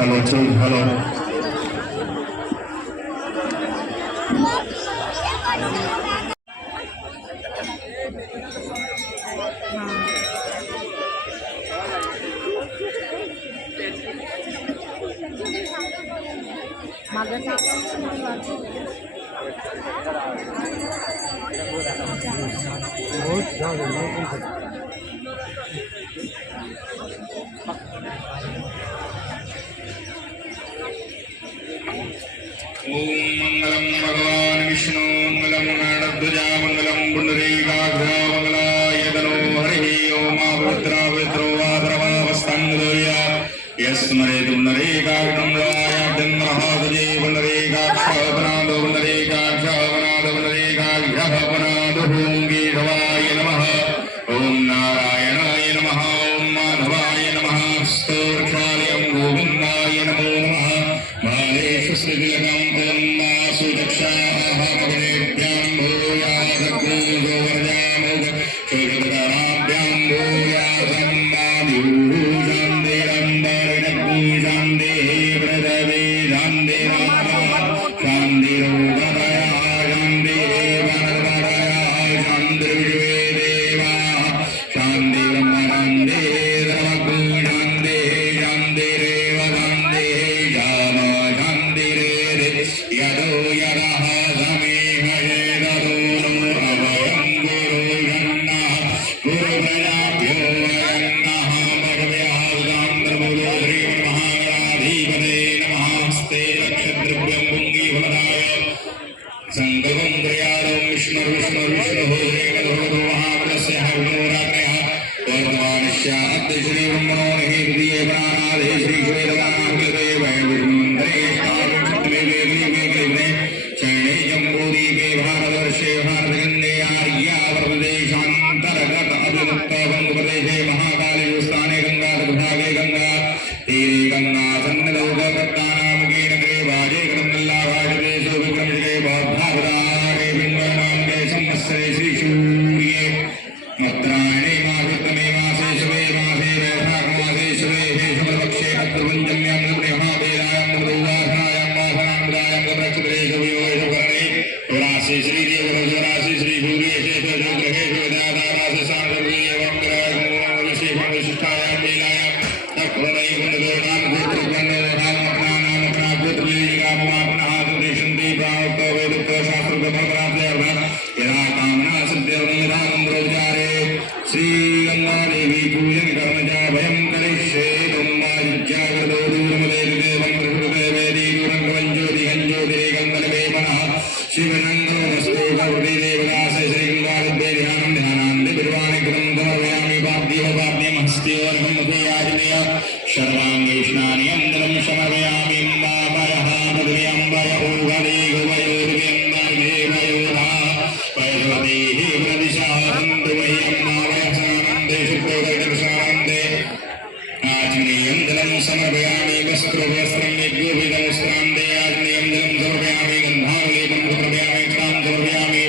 Hello ठीक hello मंगलम भगवान विष्णु मंगलम गणध्वजा मंगलम पुंडरीकाक्ष मंगलायतनो हरि ओम पवित्रो वाद्रवावस्तांगदोया यस्मरे पुंडरीकाक्षं लायाद्यं महादजे पुंडरीकाक्ष वनादो पुंडरीकाक्ष वनादो पुंडरीकाक्ष वनादो ओम केशवाय नमः ओम नारायणाय नमः ओम माधवाय नमः स्तोत्रक्षालयं गोविन्दाय नमो नमः मालेषु श्रीतिलकं संकल्पं प्रयारो विष्णु विष्णु विष्णु हो महाबलस्य हवनोरात्रयः वर्तमानस्य अद्य श्री ब्रह्मणो हि द्वितीये प्राणादे श्री श्वेतवानाकृते वैविष्णुमन्त्रे चरणे जम्बूदीपे भारतवर्षे भारतखण्डे आर्यावर्तदेशान्तर्गत अभिमुक्त बङ्गप्रदेशे महाकालीस्थाने गङ्गातटभागे गङ्गा तीरे गङ्गा सन्निधौ गौरत्तानामके नगरे वाजे गणमल्लाभाजदेशो विक्रमशिले बौद्धावतारे बिम्बनाम्ने संवत्सरे श्रीसूर्ये उत्तरायणे मासोत्तमे मासे शुभे मासे वैशाखमासे शुभे हे शुभपक्षे अत्रपञ्चम्यां महावेदायां मृदुवासनायां वासनामृदायां गप्रक्षुरेषु वियोगेषु करणे राशि श्रीदेवराशि श्रीसूर्येषु ग्रहेषु दाताराशि सान्द्रवीय एवं ग्रहं विशेषं विशिष्टायां लीलायां तत्पूर्णै गुणगोणां गुरुत्वन्नो नामप्राणां प्राप्तुर्लीगापमापनः सुदेशन्ति प्राप्तो वेदुक्तो शास्त्रप्रभवराप्त्यर्थः यदा कामना सिद्ध्यवनिधानं द्रौचारे श्रीगङ्गादेवी पूजन कर्मजा भयं करिष्ये तुम्बाजिज्ञागतो दूरमदेवं प्रकृते वेदी दूरं ज्योतिगञ्ज्योतिरेकन्दलवे मनः शिवनन्दो वस्तु गौरी देवदास श्रीगङ्गादिव्ये ध्यानं ध्यानान्ते बिर्वाणि कृतं समर्पयामि पाद्योपाद्यमस्त्योर्हमुखयाजनेय सर्वाङ्गेष्णानि अन्दरं समर्पयामि अम्बापयः मधुर्यम्बय ऊहदे गुवयोर्व्यन्दार्घेवयोधा वैश्वदेः प्रदिशः सन्तु वै अम्बावयसानन्दे शुक्लदर्शनानन्दे आचमनीयन्दलं समर्पयामि वस्त्रं यज्ञोपितवस्त्रान्ते आचमनीयन्दलं समर्पयामि गन्धावलेपं समर्पयामि क्षां समर्पयामि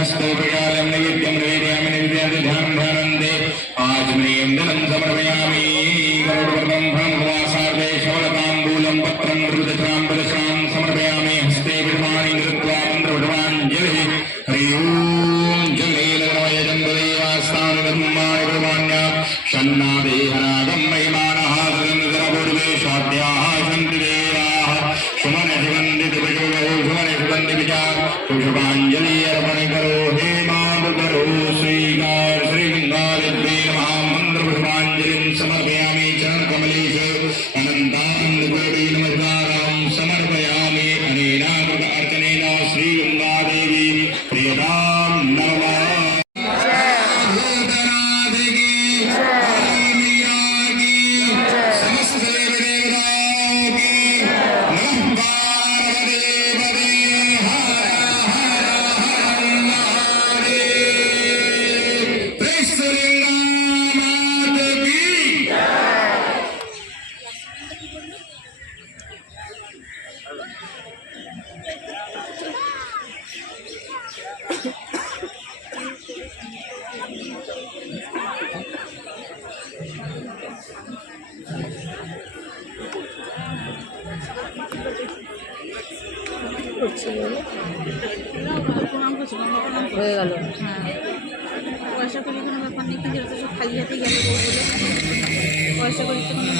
हस्तोपकालं नैवेद्यं निवेदयामि निवेदयामि ध्यानं ध्यानन्ते आचमनीयं धनं समर्पयामि गरुडवर्णं फलमुपवासार्थे शवलताम्बूलं पत्रं रुद्रतां बलशां समर्पयामि हस्ते विद्वानि कृत्वा मन्त्रपुष्पाञ्जलिः हरि ओं जलेलवय जम्बदेवास्तानि ब्रह्माणि ब्रह्माण्या शन्नादेहनागं महिमानः सुरन्द्रपूर्वे शाद्याः सन्ति देवाः सुमन सुगन्धितविजयो सुमन सुगन्धिविचार पुष्पाञ्जलि अर्पण करो हे मातु करो श्रीकार श्रीगङ्गादेव्यै नमः मन्त्रपुष्पाञ्जलिं समर्पयामि चरणकमलेश अनन्तानन्दकोटि नमस्कारां समर्पयामि अनेन कृत अर्चनेन श्रीगङ्गादेवी प्रियतां नमः হয়ে গেল। হ্যাঁ, পয়সা করি কোনো ব্যাপার নেই, কিন্তু এটা তো সব খালি হাতে গেল বলে পয়সা করি তো কোনো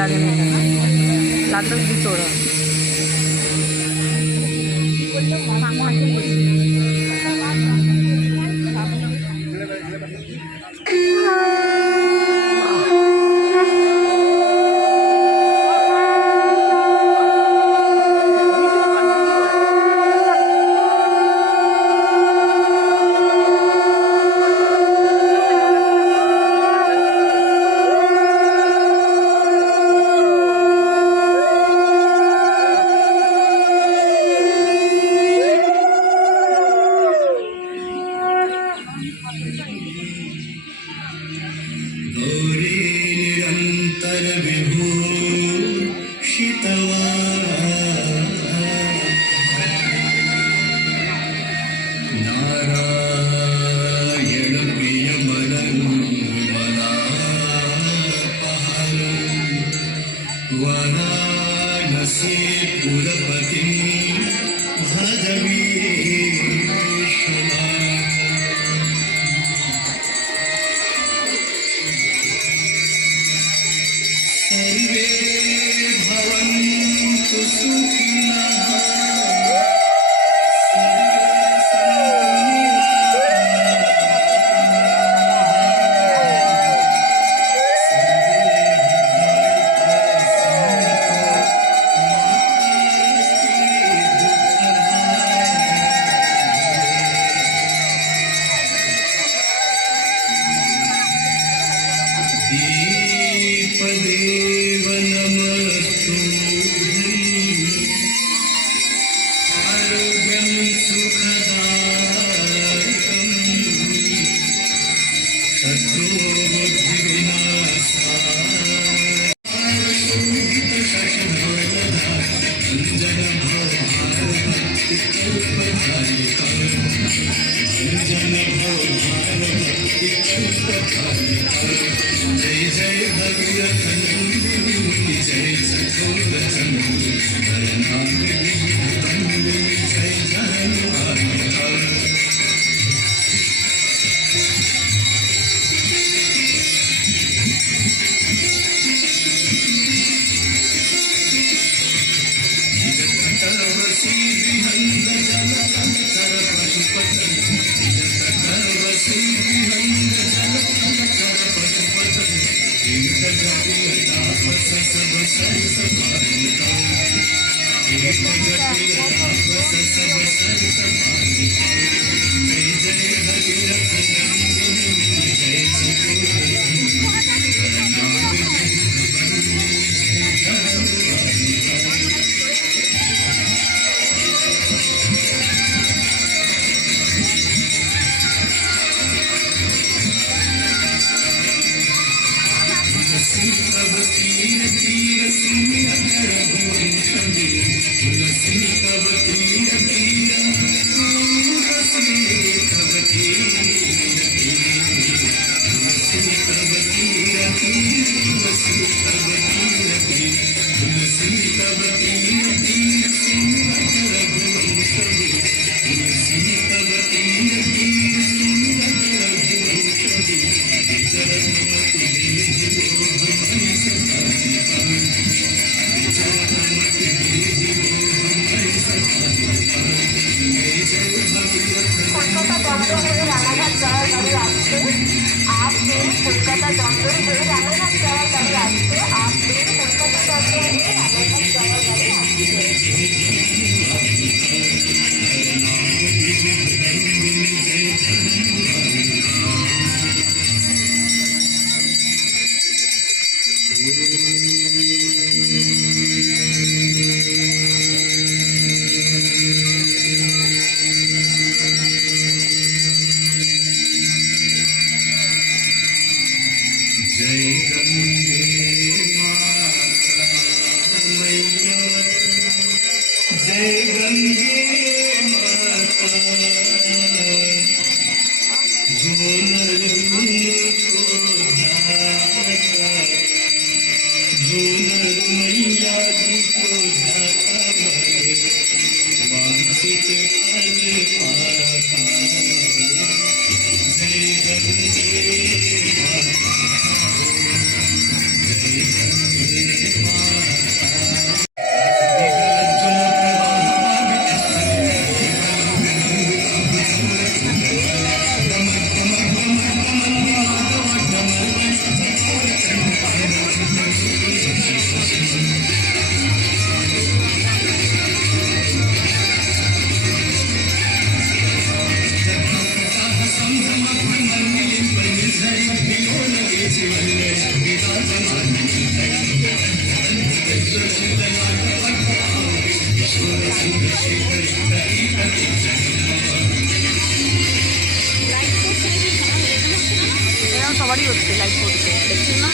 লাগে না লাগলে দিতে ওরা চন্দ্র হয়ে রানাঘাট যাওয়ার গাড়ি আসছে। আপ ট্রেন কলকাতা চন্দ্র হয়ে রানাঘাট যাওয়ার গাড়ি আসছে। আপ ট্রেন কলকাতা চন্দ্র হয়ে রানাঘাট যাওয়ার গাড়ি আসছে। এরকম সবারই হচ্ছে লাইভ করছে, দেখছেন না?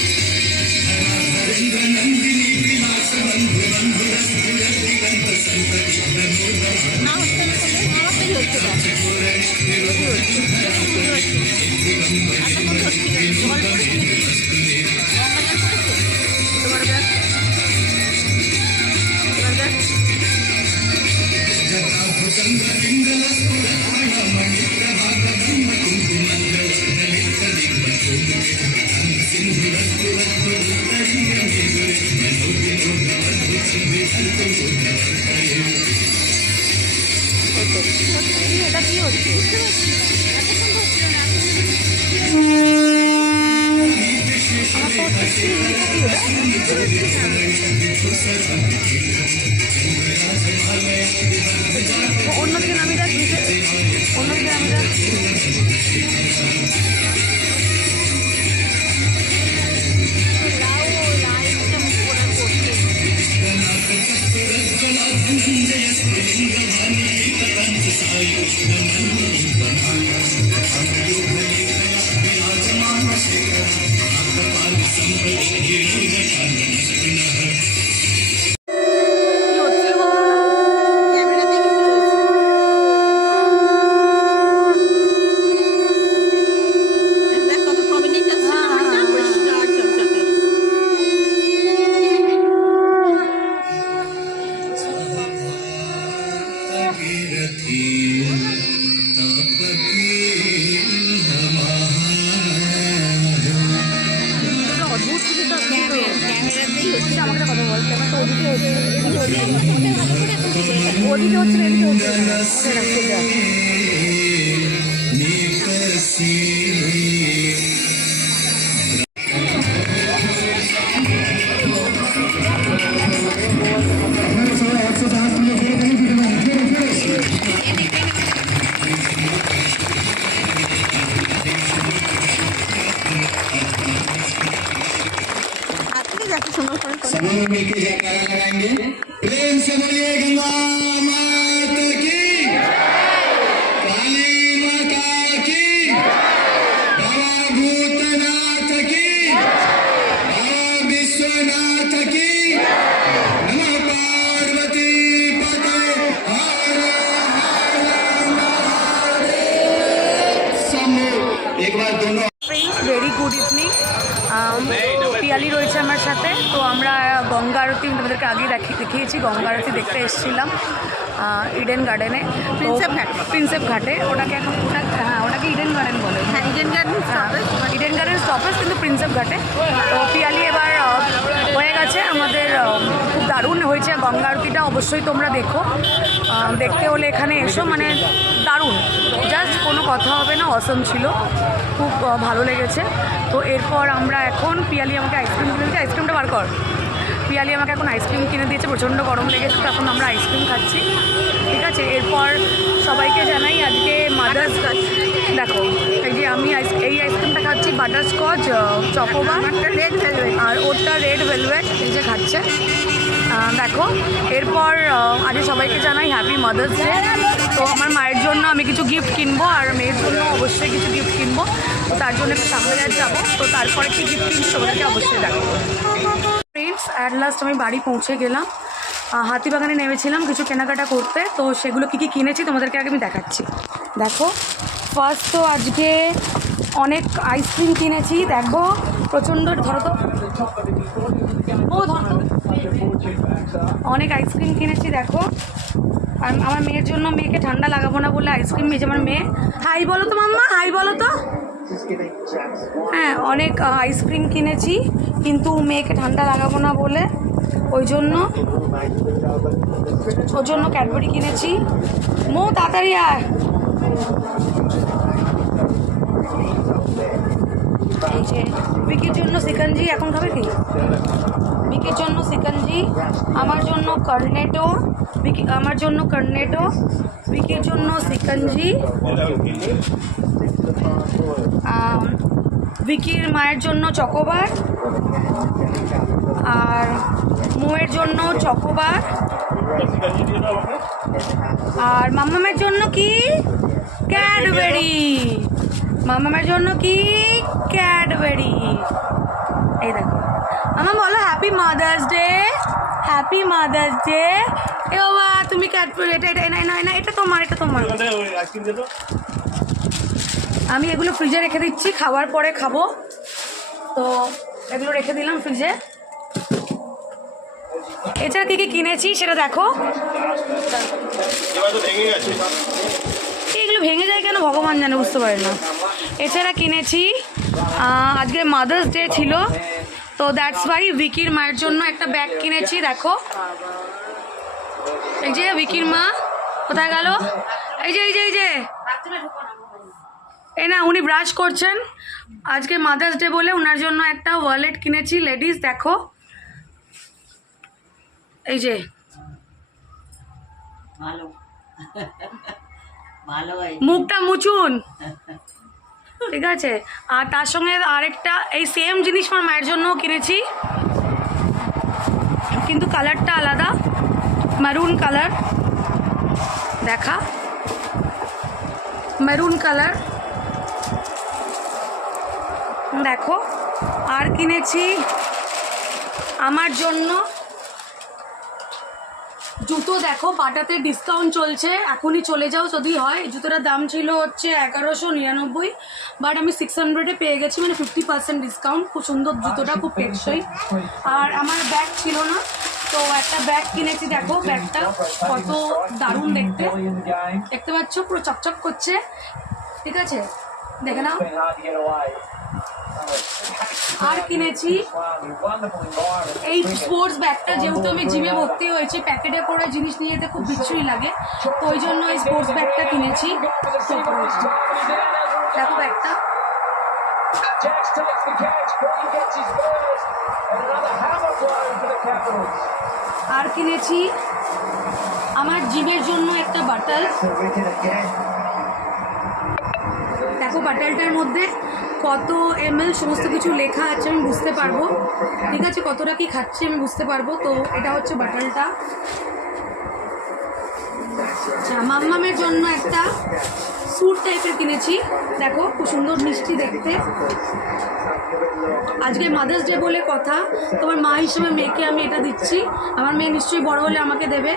না হচ্ছে না, আমারটাই হচ্ছে না। এটা কি হচ্ছে? অন্যদিকে নামিয়ে রাখ, অন্যদিকে নামিয়ে রাখ। ওদিকে হচ্ছে না, এদিকে হচ্ছে না। सब लोग मिलकर जयकारा लगाएंगे। प्रेम से बोलिए गंगा माता की, काली माता की, बाबा भूतनाथ की, बाबा विश्वनाथ की, नमः पार्वती पते हर हर महादेव। समूह एक बार दोनों ভেরি গুড ইভিনিং। পিয়ালি রয়েছে আমার সাথে। তো আমরা গঙ্গা আরতি তোমাদেরকে আগে দেখিয়েছি, গঙ্গা আরতি দেখতে এসেছিলাম ইডেন গার্ডেনে, প্রিন্সেপ ঘাটে। ওটাকে এখন ওটাকে ইডেন গার্ডেন বলে। হ্যাঁ, ইডেন গার্ডেন স্টপেজ, কিন্তু প্রিন্সেপ ঘাটে। তো পিয়ালি এবার হয়ে গেছে আমাদের, খুব দারুণ হয়েছে গঙ্গা আরতিটা। অবশ্যই তোমরা দেখো, দেখতে হলে এখানে এসো, মানে দারুণ, জাস্ট কোনো কথা হবে না, অসম ছিল, খুব ভালো লেগেছে। তো এরপর আমরা এখন পিয়ালি আমাকে আইসক্রিম কিনে দিয়েছে, আইসক্রিমটা বার কর। পিয়ালি আমাকে এখন আইসক্রিম কিনে দিয়েছে, প্রচণ্ড গরম লেগেছে, তো এখন আমরা আইসক্রিম খাচ্ছি। ঠিক আছে, এরপর সবাইকে জানাই আজকে মাদার্স দেখো, এই যে আমি এই আইসক্রিমটা খাচ্ছি বাটারস্কচ চকোবার, রেড ভেলভেট, আর ওরটা রেড ভেলভেট, এই যে খাচ্ছে দেখো। এরপর আজকে সবাইকে জানাই হ্যাপি মাদার্স ডে। তো আমার মায়ের জন্য আমি কিছু গিফট কিনবো, আর মেয়ের জন্য অবশ্যই কিছু গিফট কিনবো, তো তার জন্য একটু সামনে যাবো। তো তারপরে কি গিফট কিনবো তোমাদেরকে অবশ্যই দেখো। ফ্রেন্ডস, অ্যাট লাস্ট আমি বাড়ি পৌঁছে গেলাম। হাতিবাগানে নেমেছিলাম কিছু কেনাকাটা করতে, তো সেগুলো কী কী কিনেছি তোমাদেরকে আগে আমি দেখাচ্ছি। দেখো, ফার্স্ট তো আজকে অনেক আইসক্রিম কিনেছি, দেখো প্রচণ্ড, ধরো তো ও ধরো তো, অনেক আইসক্রিম কিনেছি দেখো। আর আমার মেয়ের জন্য, মেয়েকে ঠান্ডা লাগাবো না বলে আইসক্রিম, এই যে আমার মেয়ে, হাই বলো তো মাম্মা, হাই বলো তো। হ্যাঁ, অনেক আইসক্রিম কিনেছি, কিন্তু মেয়েকে ঠান্ডা লাগাবো না বলে ওর জন্য ক্যাডবেরি কিনেছি। মো তাড়াতাড়ি আয়। এই যে বিকির জন্য সিকাঞ্জি, এখন খাবে কি? বিকির জন্য সিকাঞ্জি, আমার জন্য কর্নেটো, আমার জন্য কর্নেটো, বিকির জন্য সিকাঞ্জি, বিকির মায়ের জন্য চকোবার, আর মোয়ের জন্য চকোবার, আর মাম্মামের জন্য কি? ক্যাডবেরি। মাম্মামের জন্য কি? ক্যাডবেরি। এই দেখো, মাম্মা বলো happy mother's day, happy mother's day. এ বাবা, তুমি ক্যাডবেরি, এটা এটা না না, এটা তোমার, এটা তোমার। আমি এগুলো ফ্রিজে রেখে দিচ্ছি, খাওয়ার পরে খাবো, তো এগুলো রেখে দিলাম ফ্রিজে। এছাড়া কী কী কিনেছি সেটা দেখো। এগুলো ভেঙে যায় কেন ভগবান জানে, বুঝতে পারি না। এছাড়া কিনেছি, আজকে মাদার্স ডে ছিল, তো দ্যাটস ওয়াই ভিকির মায়ের জন্য একটা ব্যাগ কিনেছি দেখো। এই যে ভিকির মা কোথায় গেল? এই যে এই যে এই যে এই না, উনি ব্রাশ করছেন, আজকে মাদার্স ডে বলে ওনার জন্য একটা ওয়ালেট কিনেছি লেডিস দেখো। এই যে মুখটা মুছুন, ঠিক আছে। আর তার সঙ্গে আরেকটা এই সেম জিনিস আমার মায়ের জন্যও কিনেছি, কিন্তু কালারটা আলাদা, মেরুন কালার, দেখা মেরুন কালার দেখো। আর কিনেছি আমার জন্য জুতো দেখো, বাটাতে ডিসকাউন্ট চলছে, এখনই চলে যাও যদি হয়। জুতোটার দাম ছিল হচ্ছে 1199, বাট আমি 600-এ পেয়ে গেছি, মানে 50% ডিসকাউন্ট। খুব সুন্দর জুতোটা, খুব টেকসই। আর আমার ব্যাগ ছিল না, তো একটা ব্যাগ কিনেছি দেখো, ব্যাগটা কত দারুণ দেখতে, দেখতে পাচ্ছ পুরো চকচক করছে, ঠিক আছে, দেখে নাও। আর কিনেছি এই স্পোর্টস ব্যাগটা, যেহেতু আমি জিমে ভর্তি হয়েছি, প্যাকেটে করে জিনিস নিয়ে যেতে খুব বিচ্ছুরি লাগে, তো ওই জন্য এই স্পোর্টস ব্যাগটা কিনেছি। দেখো ব্যাগটা, আর কিনেছি আমার জিমের জন্য একটা বাটল দেখো, বাটলটার মধ্যে কত ml সমস্ত কিছু লেখা আছে, আমি বুঝতে পারবো, ঠিক আছে, কতটা কি খাচ্ছি আমি বুঝতে পারবো। তো এটা হচ্ছে বাটলটা। আচ্ছা, মাম্মামের জন্য একটা স্যুট টাইপের কিনেছি দেখো, খুব সুন্দর মিষ্টি দেখতে। আজকে মাদার্স ডে বলে কথা, তোমার মা হিসেবে মেয়েকে আমি এটা দিচ্ছি, আমার মেয়ে নিশ্চয়ই বড় হলে আমাকে দেবে।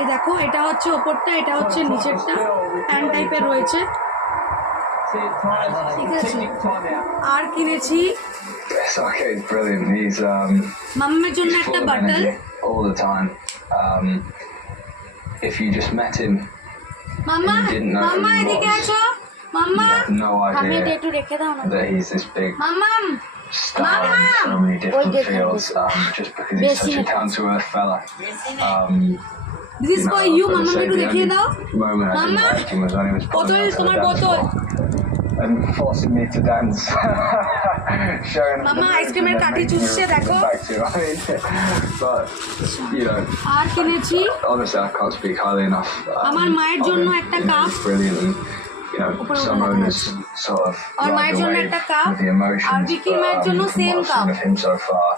এই দেখো, এটা হচ্ছে ওপরটা, এটা হচ্ছে নিচেরটা, প্যান্ট টাইপের রয়েছে, ঠিক আছে। আর কিনেছি মাম্মামের জন্য একটা বাটল। মাম্মা, মাম্মা এদিকে আসো, মাম্মা আমি এটা একটু রেখে দাও না। মাম্মাম, মাম্মাম, ওই দেখো, just because he's such a down to earth fella. This is for you. মাম্মা একটু দেখিয়ে দাও। মাম্মা বোতল, তোমার বোতল। And forcing me to dance. Showing মাম্মা আইসক্রিমের কাঠি চুষছে দেখো। but you know, আর কিনেছি honestly, I can't speak highly enough. আমার মায়ের জন্য একটা কাপ। It's brilliant, and you know, some owners sort of আর ride মায়ের the জন্য wave একটা কাপ with the emotions. আর বিকির মায়ের জন্য from সেম what I've কাপ। seen of him so far,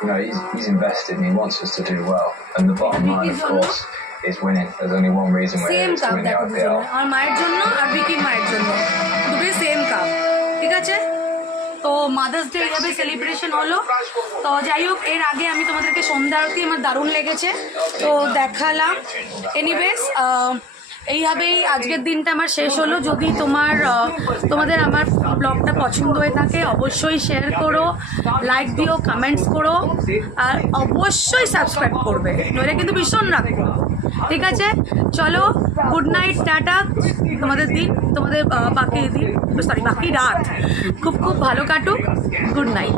you know, he's invested and he wants us to do well. And the bottom line, of course, is winning. There's only one reason we're same here, is to cup win the দেখো IPL. দুজনে, আমার মায়ের জন্য আর বিকির মায়ের জন্য দুটোই same cup. ঠিক আছে, তো মাদার্স ডে এইভাবে সেলিব্রেশন হলো। তো যাই হোক, এর আগে আমি তোমাদেরকে সন্ধ্যা আরতি আমার দারুণ লেগেছে, তো দেখালাম। এনিওয়েজ এইভাবেই আজকের দিনটা আমার শেষ হলো। যদি তোমাদের আমার ব্লগটা পছন্দ হয়ে থাকে অবশ্যই শেয়ার করো, লাইক দিও, কমেন্টস করো, আর অবশ্যই সাবস্ক্রাইব করবে, নইলে কিন্তু ভীষণ রাখবো। ঠিক আছে, চলো, গুড নাইট, টাটা। তোমাদের দিন, তোমাদের বাকি দিন, সরি বাকি রাত খুব খুব ভালো কাটুক। Good night.